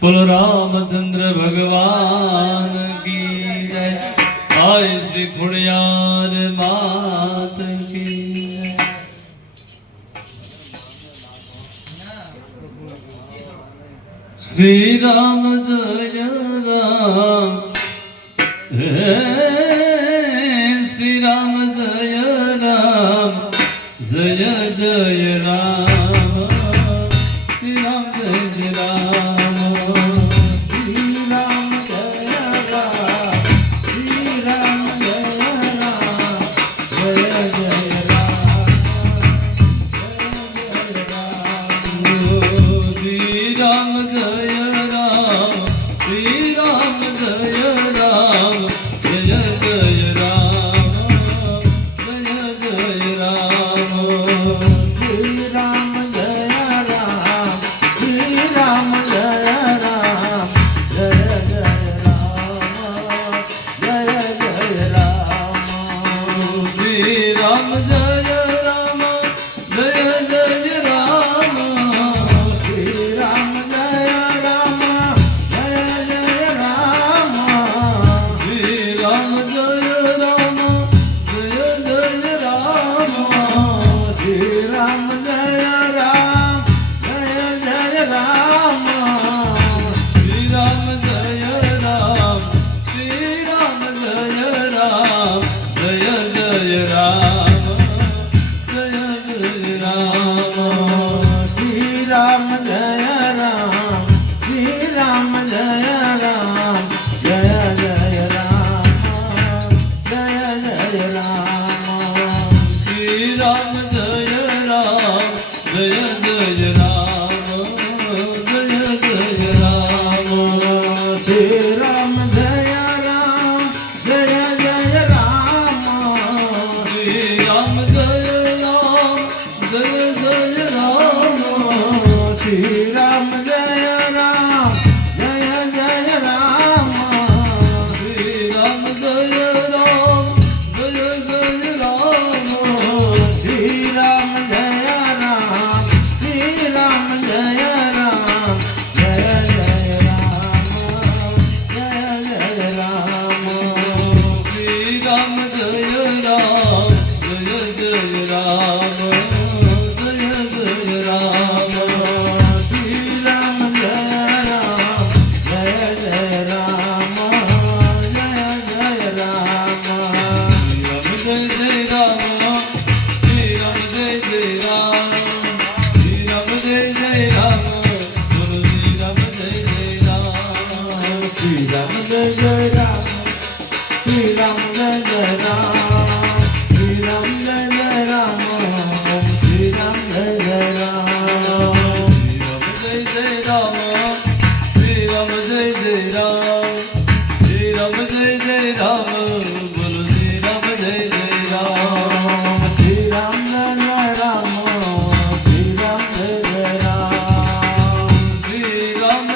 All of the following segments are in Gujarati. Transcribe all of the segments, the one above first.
બોલો, રામચંદ્ર ભગવાન કી જય. આય શ્રી ખુડિયાર માત કી શ્રી રામ જય રામ. શ્રી રામ જય રામ. જય જય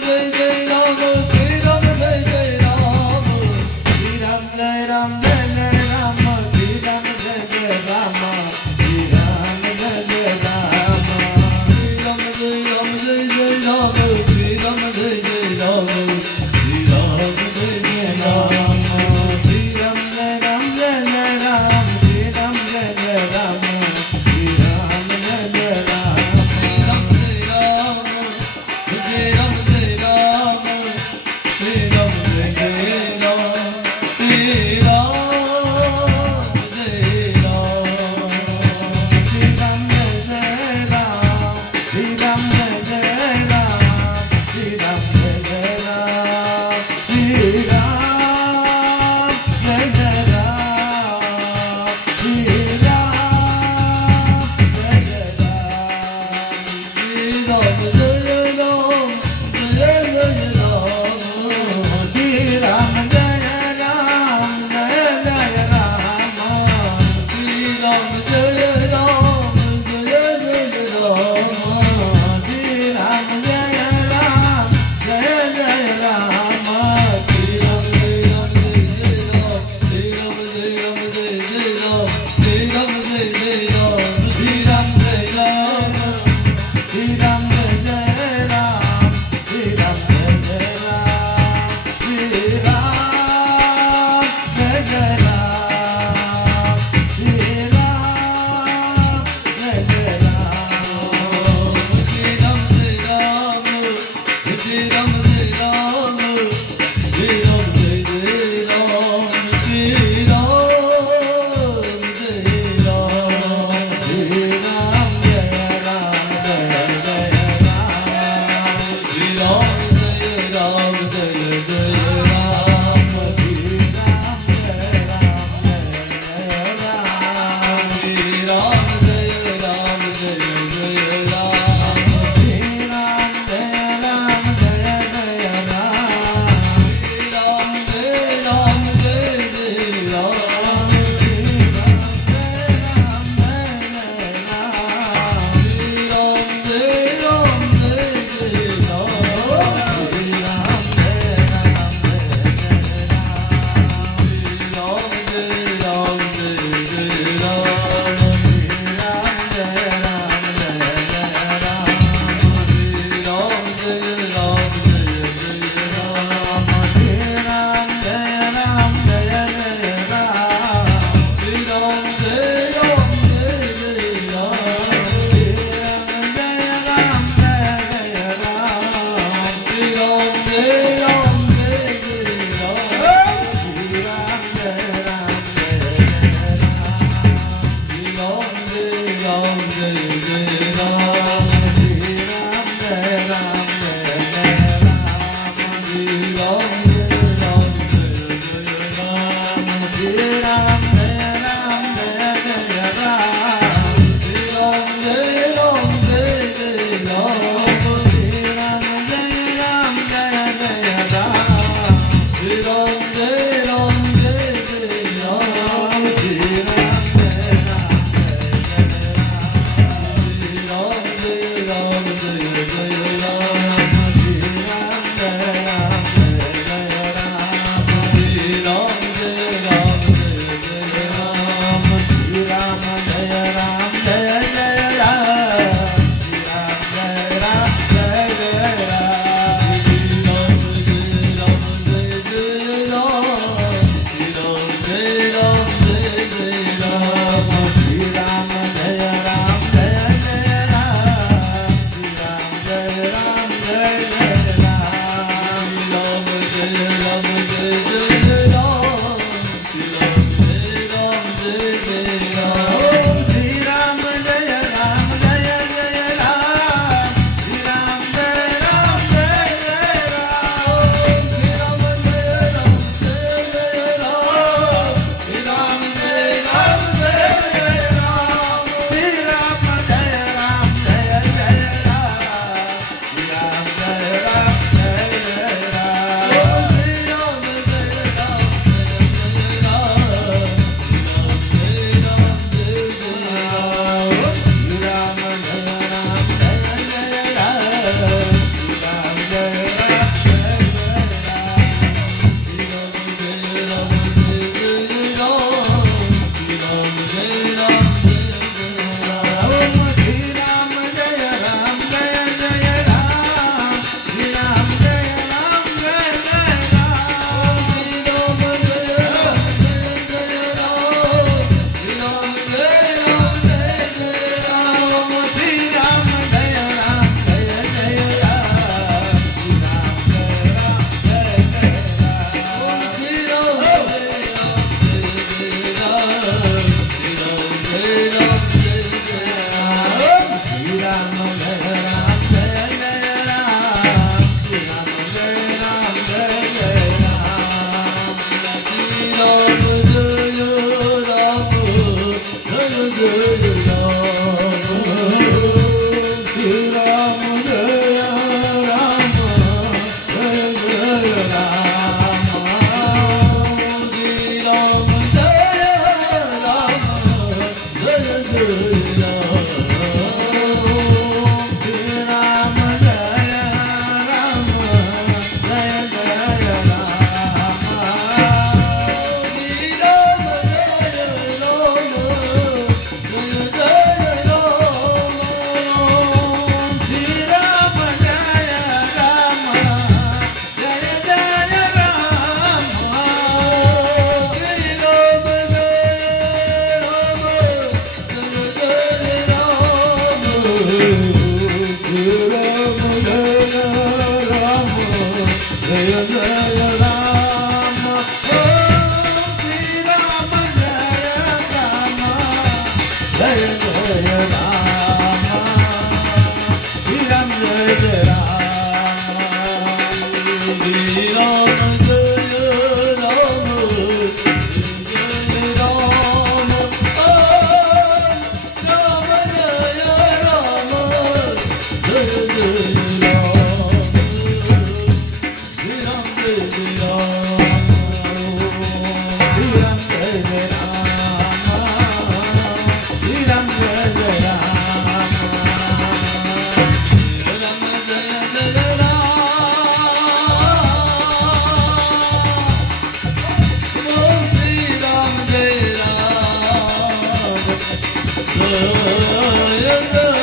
Always นี้ Oh,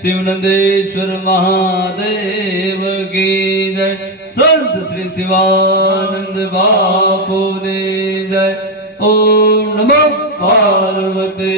શિવનંદેશ્વર મહાદેવ કી જય સંત શ્રી શિવાનંદ બાપુ ની જય ઓમ નમઃ પાર્વતી